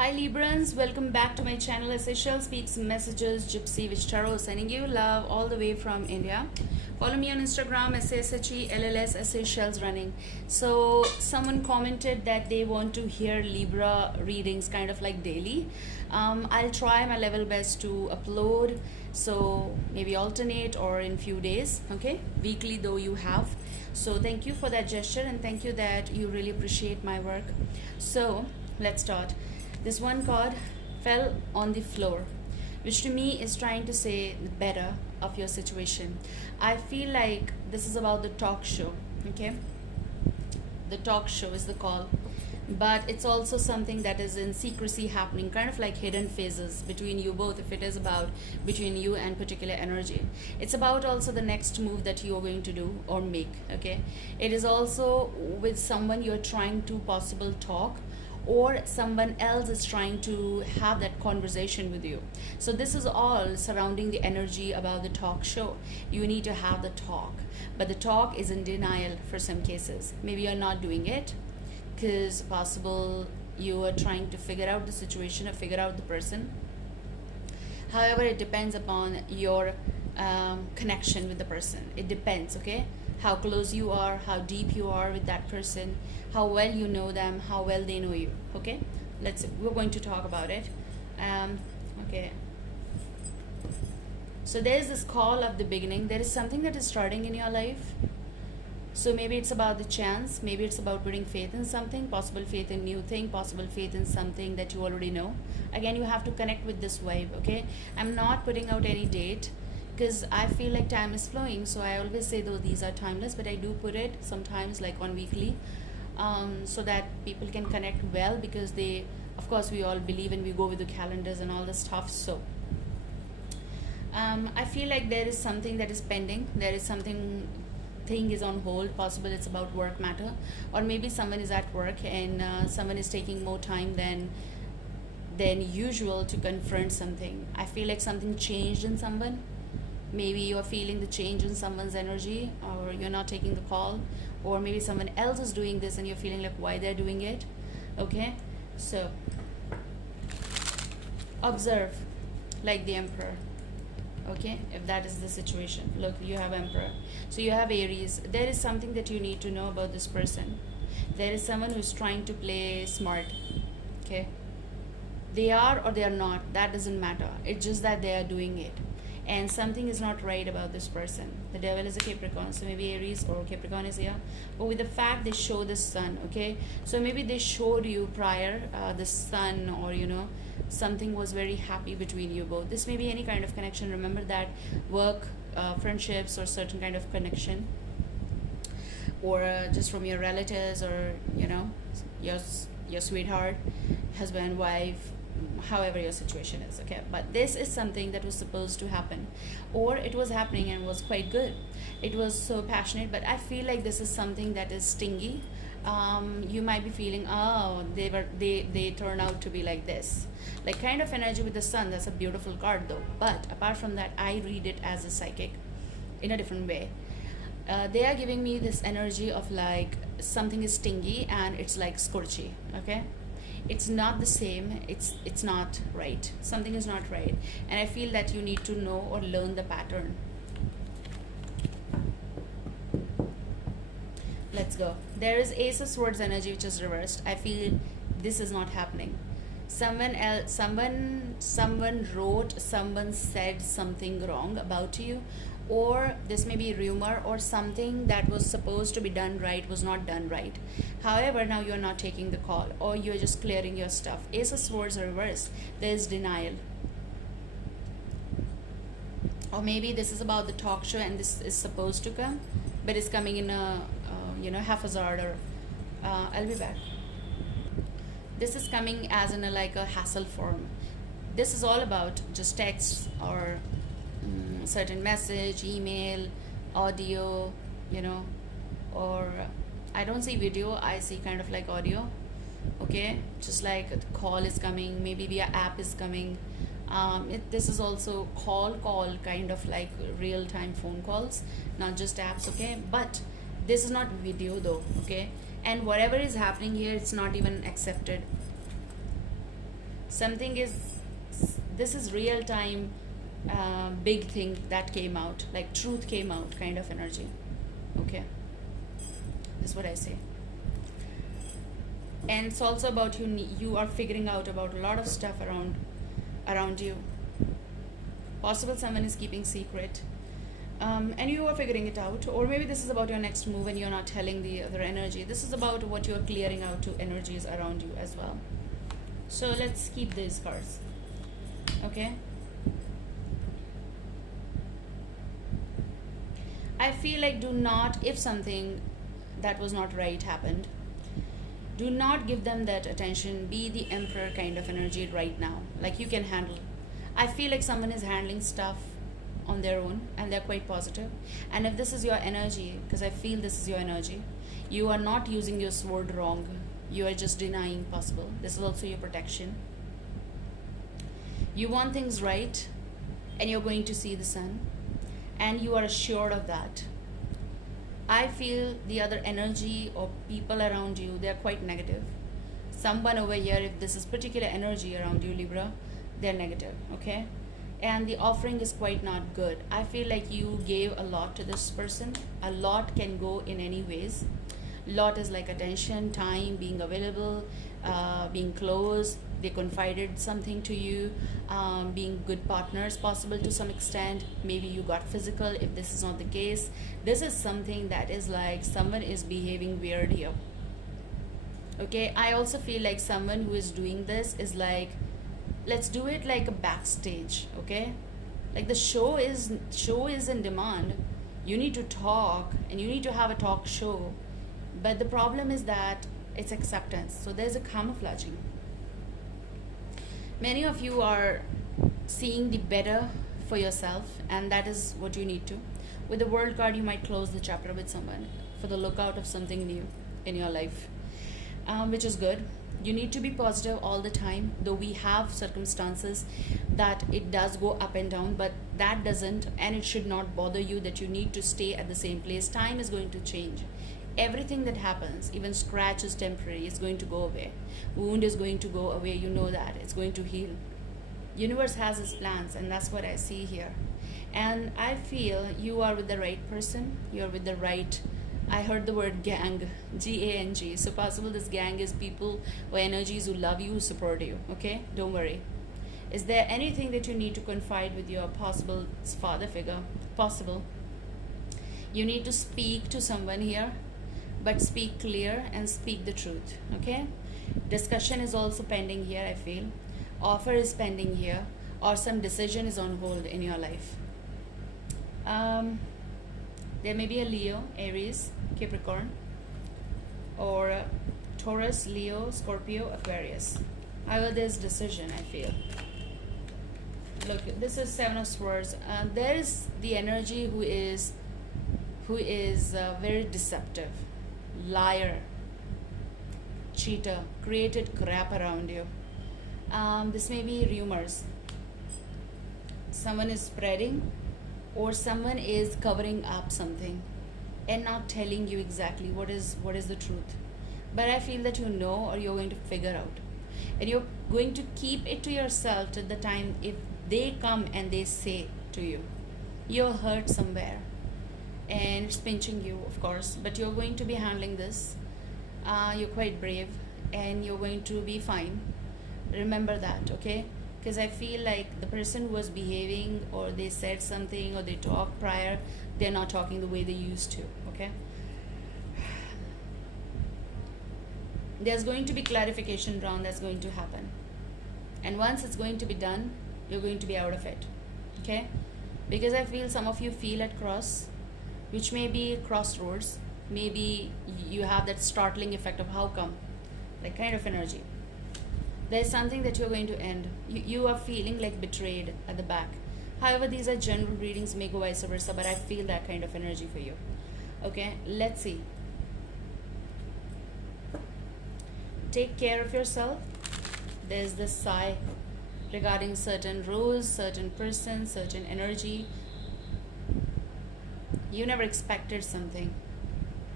Hi Librans, welcome back to my channel Essential Speaks Messages Gypsy with Tarot, sending you love all the way from India. Follow me on Instagram SASHELLS Essentials Running. So someone commented that they want to hear Libra readings kind of like daily. I'll try my level best to upload, so maybe alternate or in few days, okay? Weekly though you have. So thank you for that gesture and thank you that you really appreciate my work. So let's start. This one card fell on the floor, which to me is trying to say the better of your situation. I feel like this is about the talk show, okay? The talk show is the call, but it's also something that is in secrecy happening, kind of like hidden phases between you both. If it is about between you and particular energy, it's about also the next move that you are going to do or make, okay? It is also with someone you're trying to possible talk, or someone else is trying to have that conversation with you. So this is all surrounding the energy about the talk show. You need to have the talk, but the talk is in denial for some cases. Maybe you're not doing it because possible you are trying to figure out the situation or figure out the person. However, it depends upon your connection with the person. It depends, okay? How close you are, how deep you are with that person, how well you know them, how well they know you, okay? We're going to talk about it. Okay. So there's this call of the beginning. There is something that is starting in your life. So maybe it's about the chance, maybe it's about putting faith in something, possible faith in new thing, possible faith in something that you already know. Again, you have to connect with this vibe, okay? I'm not putting out any date because I feel like time is flowing, so I always say though these are timeless, but I do put it sometimes like on weekly, so that people can connect well, because they, of course, we all believe and we go with the calendars and all the stuff. So I feel like there is something that is pending, there is something thing is on hold. Possible it's about work matter, or maybe someone is at work and someone is taking more time than usual to confront something. I feel like something changed in someone. Maybe you're feeling the change in someone's energy, or you're not taking the call, or maybe someone else is doing this and you're feeling like why they're doing it, okay? So observe like the Emperor, okay? If that is the situation, look, you have Emperor, so you have Aries. There is something that you need to know about this person. There is someone who's trying to play smart, okay? They are or they are not, that doesn't matter. It's just that they are doing it, and something is not right about this person. The Devil is a Capricorn, so maybe Aries or Capricorn is here. But with the fact they show the sun, okay? So maybe they showed you prior the sun, or you know, something was very happy between you both. This may be any kind of connection. Remember that work, friendships, or certain kind of connection, or just from your relatives, or you know, your sweetheart, husband, wife, however your situation is, okay? But this is something that was supposed to happen, or it was happening and was quite good. It was so passionate, but I feel like this is something that is stingy. You might be feeling, oh, they turn out to be like this, like kind of energy with the sun. That's a beautiful card though, but apart from that, I read it as a psychic in a different way. They are giving me this energy of like something is stingy and it's like scorchy, okay? It's not the same, it's not right, something is not right, and I feel that you need to know or learn the pattern. Let's go. There is Ace of Swords energy, which is reversed. I feel this is not happening. Someone else, someone wrote, someone said something wrong about you, or this may be rumor, or something that was supposed to be done right was not done right. However, now you're not taking the call, or you're just clearing your stuff. Ace of Swords are reversed. There's denial, or maybe this is about the talk show and this is supposed to come, but it's coming in a you know, haphazard, or I'll be back. This is coming as in a like a hassle form. This is all about just text, or certain message, email, audio, you know, or I don't see video, I see kind of like audio, okay? Just like a call is coming, maybe via app is coming. This is also call kind of like real-time phone calls, not just apps, okay? But this is not video though, okay? And whatever is happening here, it's not even accepted. Something is, this is real time, big thing that came out, like truth came out kind of energy. Okay, that's what I say. And it's also about you are figuring out about a lot of stuff around you. Possible someone is keeping secret, and you are figuring it out. Or maybe this is about your next move and you're not telling the other energy. This is about what you're clearing out to energies around you as well. So let's keep these cards. Okay, I feel like, do not, if something that was not right happened, do not give them that attention. Be the emperor kind of energy right now, like you can handle. I feel like someone is handling stuff on their own and they're quite positive. And if this is your energy, because I feel this is your energy, you are not using your sword wrong. You are just denying possible. This is also your protection. You want things right, and you're going to see the sun, and you are assured of that. I feel the other energy or people around you, they're quite negative. Someone over here, if this is particular energy around you, Libra, they're negative, okay? And the offering is quite not good. I feel like you gave a lot to this person. A lot can go in any ways. Lot is like attention, time, being available, being close. They confided something to you, being good partners possible to some extent. Maybe you got physical. If this is not the case, this is something that is like someone is behaving weird here. Okay, I also feel like someone who is doing this is like, let's do it like a backstage. Okay, like the show is in demand. You need to talk and you need to have a talk show, but the problem is that it's acceptance. So there's a camouflaging. Many of you are seeing the better for yourself, and that is what you need to. With the World card, you might close the chapter with someone for the lookout of something new in your life, which is good. You need to be positive all the time, though we have circumstances that it does go up and down, but that doesn't, and it should not bother you that you need to stay at the same place. Time is going to change. Everything that happens, even scratch is temporary, it's going to go away. Wound is going to go away, you know that. It's going to heal. Universe has its plans, and that's what I see here. And I feel you are with the right person. You're with the right, I heard the word gang, G-A-N-G. So possible this gang is people or energies who love you, who support you. Okay, don't worry. Is there anything that you need to confide with your possible father figure? Possible. You need to speak to someone here, but speak clear and speak the truth. Okay, discussion is also pending here. I feel offer is pending here, or some decision is on hold in your life. There may be a Leo, Aries, Capricorn, or Taurus, Leo, Scorpio, Aquarius. However, there's decision, I feel. Look, this is Seven of Swords. There is the energy who is very deceptive, liar, cheater, created crap around you. This may be rumors. Someone is spreading, or someone is covering up something and not telling you exactly what is the truth. But I feel that you know, or you're going to figure out, and you're going to keep it to yourself till the time if they come and they say to you, you're hurt somewhere and it's pinching you, of course, but you're going to be handling this. You're quite brave and you're going to be fine. Remember that, okay? Because I feel like the person who was behaving, or they said something, or they talked prior, they're not talking the way they used to, okay? There's going to be clarification round that's going to happen. And once it's going to be done, you're going to be out of it, okay? Because I feel some of you feel at cross, which may be crossroads. Maybe you have that startling effect of how come, like kind of energy. There's something that you're going to end. You are feeling like betrayed at the back. However, these are general readings, may go vice versa, but I feel that kind of energy for you. Okay, let's see. Take care of yourself. There's this sigh regarding certain rules, certain person, certain energy. You never expected something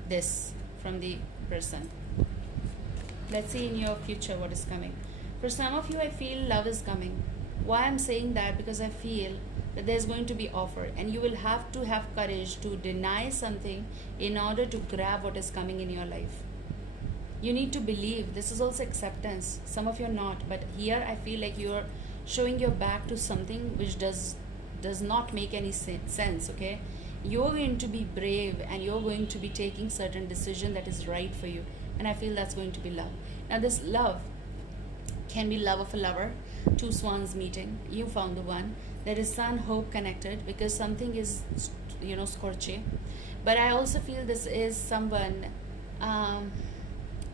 this from the person. Let's see in your future what is coming. For some of you, I feel love is coming. Why I'm saying that? Because I feel that there's going to be offer, and you will have to have courage to deny something in order to grab what is coming in your life. You need to believe. This is also acceptance. Some of you are not, but here I feel like you're showing your back to something which does not make any sense. Okay, you're going to be brave, and you're going to be taking certain decision that is right for you, and I feel that's going to be love. Now this love can be love of a lover, two swans meeting, you found the one. There is sun hope connected because something is, scorchy. But I also feel this is someone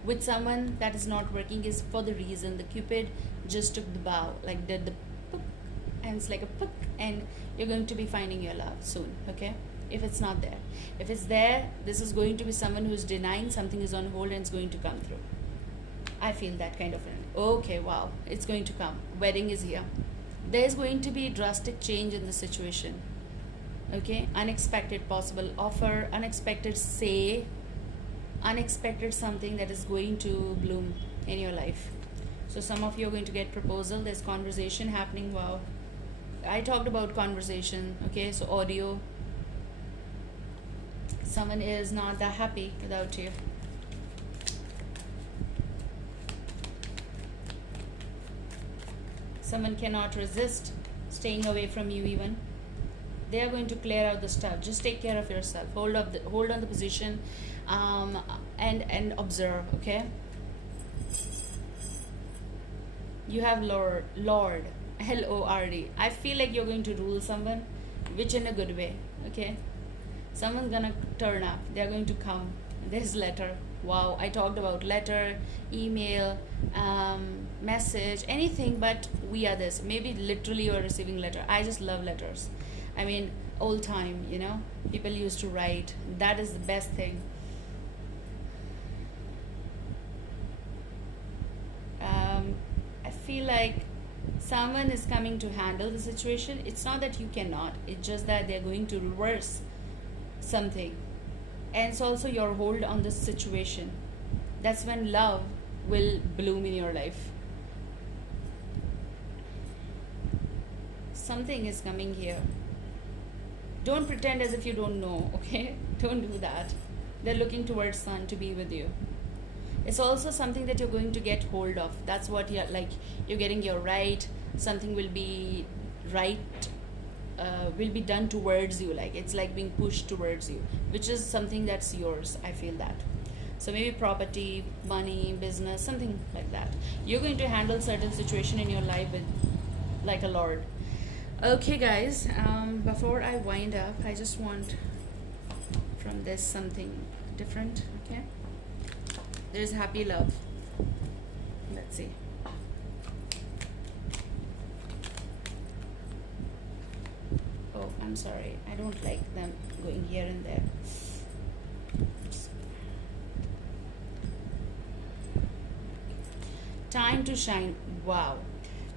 with someone that is not working is for the reason the Cupid just took the bow, like did the pook, and it's like a pook, and you're going to be finding your love soon. Okay, if it's not there, if it's there, this is going to be someone who's denying something is on hold and it's going to come through. I feel that kind of an okay, wow, it's going to come. Wedding is here. There's going to be drastic change in the situation. Okay, unexpected possible offer, unexpected say, unexpected something that is going to bloom in your life. So some of you are going to get proposal. There's conversation happening. Wow, I talked about conversation. Okay, so audio. Someone is not that happy without you. Someone cannot resist staying away from you even. They are going to clear out the stuff. Just take care of yourself. Hold on the position, and observe. Okay. You have Lord, Lord, Lord. I feel like you're going to rule someone, which in a good way. Okay. Someone's gonna turn up. They're going to come. There's letter. Wow, I talked about letter, email, message, anything, but we are this. Maybe literally you're receiving letter. I just love letters. I mean, old time, people used to write. That is the best thing. I feel like someone is coming to handle the situation. It's not that you cannot. It's just that they're going to reverse something. And it's also your hold on this situation. That's when love will bloom in your life. Something is coming here. Don't pretend as if you don't know, okay? Don't do that. They're looking towards sun to be with you. It's also something that you're going to get hold of. That's what you're getting your right. Something will be right, will be done towards you. Like it's like being pushed towards you, which is something that's yours. I feel that. So maybe property, money, business, something like that. You're going to handle certain situation in your life with like a lord. Okay guys, before I wind up, I just want from this something different. Okay, there's happy love. Let's see. Oh, I'm sorry, I don't like them going here and there. Time to shine. Wow,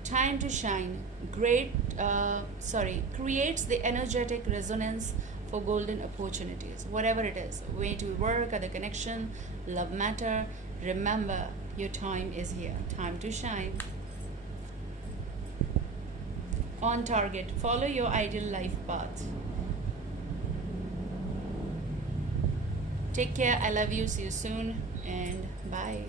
time to shine. Creates the energetic resonance for golden opportunities. Whatever it is, way to work, other connection, love matter. Remember, your time is here. Time to shine. On target. Follow your ideal life path. Take care. I love you. See you soon. And bye.